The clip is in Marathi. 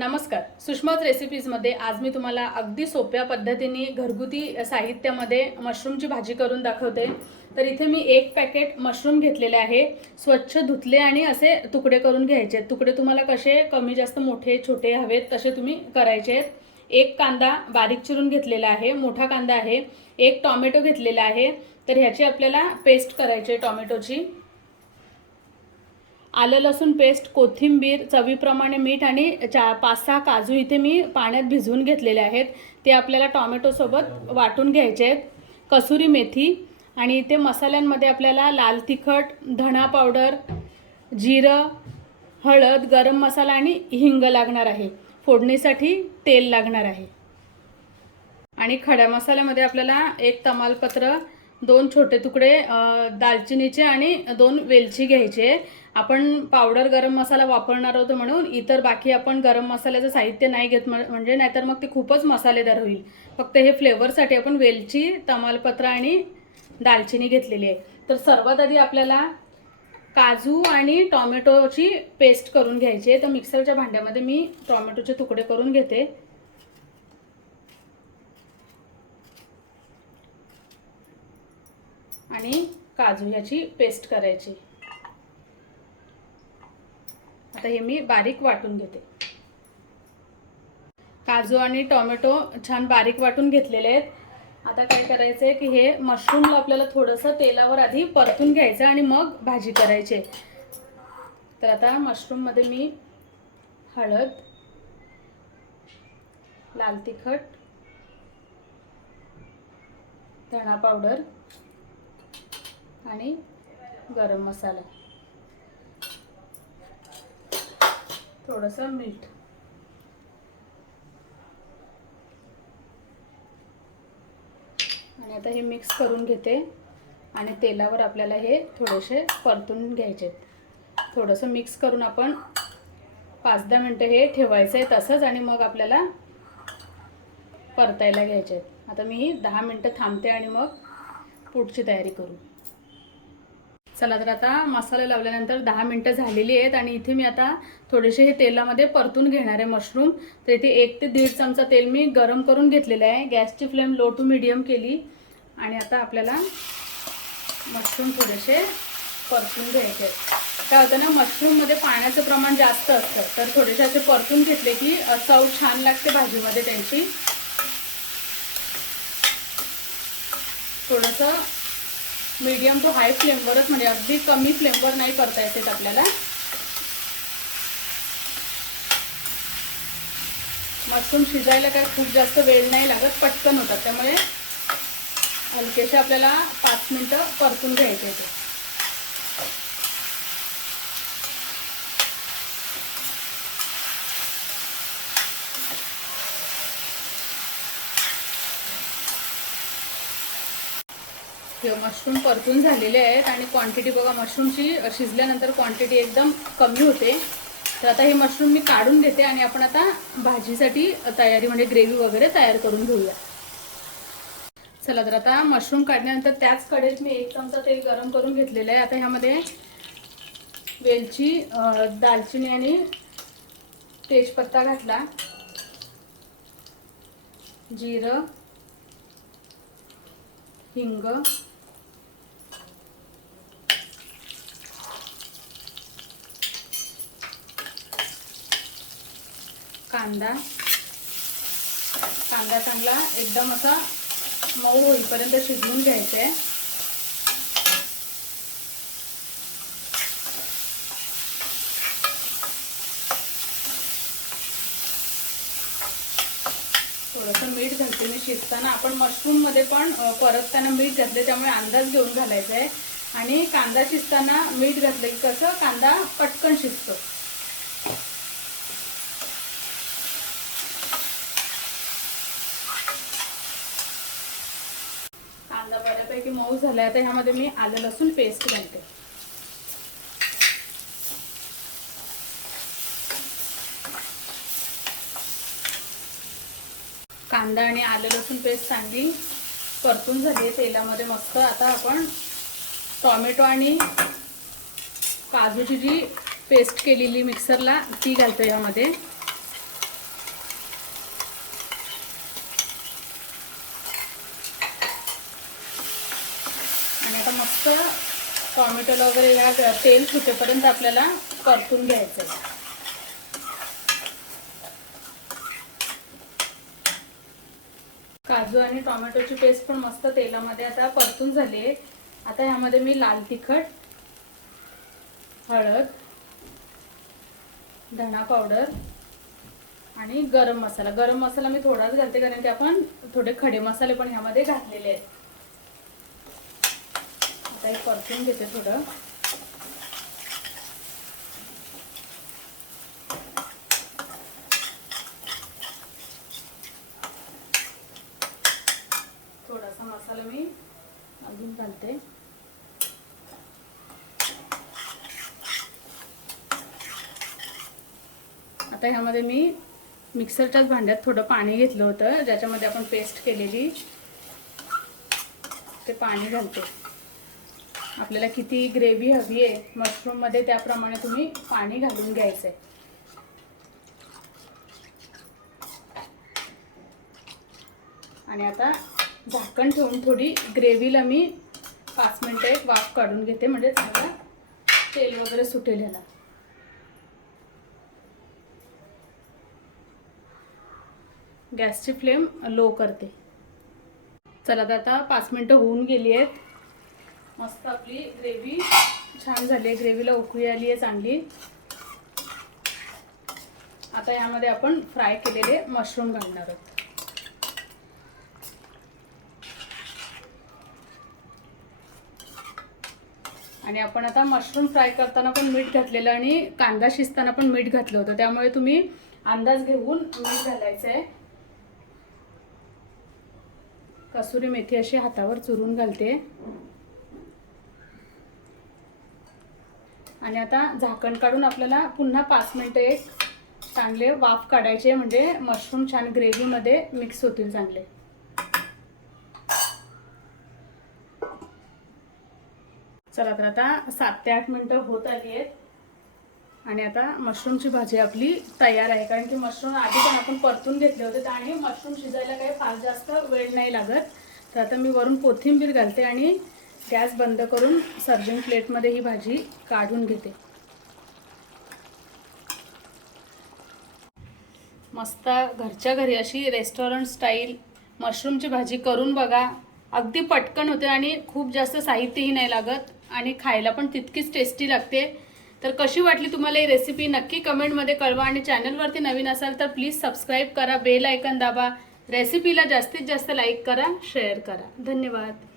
नमस्कार. सुषमाच रेसिपीजमध्ये आज मी तुम्हाला अगदी सोप्या पद्धतीने घरगुती साहित्यामध्ये मशरूमची भाजी करून दाखवते. तर इथे मी एक पॅकेट मशरूम घेतलेले आहे. स्वच्छ धुतले आणि असे तुकडे करून घ्यायचे आहेत. तुकडे तुम्हाला कसे कमी जास्त मोठे छोटे हवेत तसे तुम्ही करायचे आहेत. एक कांदा बारीक चिरून घेतलेला आहे. मोठा कांदा आहे. एक टॉमॅटो घेतलेला आहे. तर ह्याची आपल्याला पेस्ट करायची आहे टॉमॅटोची. आलं लसूण पेस्ट कोथिंबीर चवीप्रमाणे मीठ आणि चा पाच सहा काजू इथे मी पाण्यात भिजवून घेतलेले आहेत. ते आपल्याला टॉमॅटोसोबत वाटून घ्यायचे आहेत. कसुरी मेथी आणि इथे मसाल्यांमध्ये आपल्याला लाल तिखट धणा पावडर जिरं हळद गरम मसाला आणि हिंग लागणार आहे. फोडणीसाठी तेल लागणार आहे. आणि खड्या मसाल्यामध्ये आपल्याला एक तमालपत्र दोन छोटे तुकडे दालचिनीचे आणि दोन वेलची घ्यायचे. आपण पावडर गरम मसाला वापरणार होतो म्हणून इतर बाकी आपण गरम मसाल्याचं साहित्य नाही घेत म्हणजे नाहीतर मग ते खूपच मसालेदार होईल. फक्त हे फ्लेवरसाठी आपण वेलची तमालपत्र आणि दालचिनी घेतलेली आहे. तर सर्वात आधी आपल्याला काजू आणि टॉमॅटोची पेस्ट करून घ्यायची आहे. तर मिक्सरच्या भांड्यामध्ये मी टॉमॅटोचे तुकडे करून घेते. आणि काजू ह्याची पेस्ट करायची. आता हे मी बारीक वाटून घेते. काजू आणि टोमॅटो छान बारीक वाटून घेतलेले आहेत. आता काय करायचं आहे की हे मशरूमला आपल्याला थोडंसं तेलावर आधी परतून घ्यायचं आणि मग भाजी करायची. आहे. तर आता मशरूममध्ये मी हळद लाल तिखट धणा पावडर आणि गरम मसाला. थोडंसं मीठ. आणि आता हे मिक्स करून घेते. आणि तेलावर आपल्याला हे थोडेसे परतून घ्यायचे थोडंसं मिक्स करून आपण पाच दहा मिनटं हे ठेवायचं आहे तसंच आणि मग आपल्याला परतायला घ्यायचे आहेत. आता मी दहा मिनटं थांबते आणि मग पुढची तयारी करू. चला तर आता मसाला लावल्यानंतर दहा मिनटं झालेली आहेत आणि इथे मी आता थोडेसे हे तेलामध्ये परतून घेणार आहे मशरूम. तर इथे एक ते दीड चमचा तेल मी गरम करून घेतलेलं आहे. गॅसची फ्लेम लो टू मिडियम केली. आणि आता आपल्याला मशरूम थोडेसे परतून घ्यायचे आहेत. काय होतं ना मशरूममध्ये पाण्याचं प्रमाण जास्त असतं. तर थोडेसे असे परतून घेतले की चव छान लागते भाजीमध्ये त्यांची. थोडंसं मीडियम टू हाय फ्लेमवरच म्हणजे अगदी कमी फ्लेमवर नाही करता येते आपल्याला. मशरूम शिजायला काय खूप जास्त वेळ नाही लागत पटकन होतात. त्यामुळे हलकेसे आपल्याला पाच मिनटं परतून घ्यायचे ते हे मशरूम परतून झालेले आहेत आणि क्वांटिटी बघा मशरूमची शिजल्यानंतर क्वांटिटी एकदम कमी होते. तर आता हे मशरूम मी काढून घेते आणि आपण आता भाजीसाठी तयारी म्हणजे ग्रेव्ही वगैरे तयार करून घेऊया. चला तर आता मशरूम काढल्यानंतर त्याच कडेत मी एक चमचा तेल गरम करून घेतलेलं आहे. आता ह्यामध्ये वेलची दालचिनी आणि तेजपत्ता घातला. जिरं हिंग कांदा. कांदा चांगला एकदम असा मऊ होईपर्यंत शिजवून घ्यायचा आहे थोडंसं मीठ घालते मी शिजताना. आपण मशरूममध्ये पण परतताना मीठ घातले त्यामुळे अंदाज घेऊन घालायचा आहे आणि कांदा शिजताना मीठ घातलं की कसं कांदा पटकन शिजतो. कांदा बऱ्यापैकी मऊ झाला आता ह्यामध्ये मी आलं लसूण पेस्ट घालते कांदा आणि आलं लसूण पेस्ट चांगली परतून झाली आहे तेलामध्ये मस्त. आता आपण टॉमॅटो आणि काजूची जी पेस्ट केलेली मिक्सरला ती घालतो यामध्ये मसाला वगैरे ह्या तेल सुटेपर्यंत आपल्याला परतून घ्यायचं आहे काजू आणि टॉमॅटोची पेस्ट पण मस्त तेलामध्ये आता परतून झाली आहे आता ह्यामध्ये मी लाल तिखट हळद धणा पावडर आणि गरम मसाला. गरम मसाला मी थोडाच घालते कारण की आपण थोडे खडे मसाले पण ह्यामध्ये घातलेले आहेत. हे परतून घेते थोडं. थोडासा मसाला मी अजून घालते. आता ह्यामध्ये मी मिक्सरच्याच भांड्यात थोडं पाणी घेतलं होतं ज्याच्यामध्ये आपण पेस्ट केलेली ते पाणी घालते. आपल्याला किती ग्रेव्ही हवी आहे मशरूममध्ये त्याप्रमाणे तुम्ही पाणी घालून घ्यायचं आहे आणि आता झाकण ठेवून थोडी ग्रेव्हीला मी पाच मिनटं एक वाफ काढून घेते म्हणजे चांगला तेल वगैरे सुटेल ह्याला. गॅसची फ्लेम लो करते. चला तर आता पाच मिनटं होऊन गेली आहेत. मस्त आपली ग्रेव्ही. छान झाली आहे ग्रेव्हीला उकळी आली आहे चांगली. आता यामध्ये आपण फ्राय केलेले मशरूम घालणार आहोत. आणि आपण आता मशरूम फ्राय करताना पण मीठ घातलेलं आणि कांदा शिजताना पण मीठ घातलं होतं. त्यामुळे तुम्ही अंदाज घेऊन मीठ घालायचं आहे कसुरी मेथी अशी हातावर चुरून घालते. आणि आता झाकण काढून आपल्याला पुन्हा पाच मिनटं एक चांगले वाफ काढायचे म्हणजे मशरूम छान ग्रेव्हीमध्ये मिक्स होतील चांगले. चला तर आता सात ते आठ मिनटं होत आली आहेत. आणि आता मशरूमची भाजी आपली तयार आहे कारण की मशरूम आधी पण आपण परतून घेतले होते आणि मशरूम शिजायला काही फार जास्त वेळ नाही लागत. तर आता मी वरून कोथिंबीर घालते आणि गॅस बंद करून सर्विंग प्लेटमध्ये ही भाजी काढून घेते. मस्त घरच्या घरी अशी रेस्टॉरंट स्टाईल मशरूमची भाजी करून बघा. अगदी पटकन होते आणि खूप जास्त साहित्यही नाही लागत आणि खायला पण तितकीच टेस्टी लागते. तर कशी वाटली तुम्हाला ही रेसिपी नक्की कमेंटमध्ये कळवा आणि चॅनलवरती नवीन असाल तर प्लीज सबस्क्राईब करा बेल आयकन दाबा. रेसिपीला जास्तीत जास्त लाईक करा शेअर करा. धन्यवाद.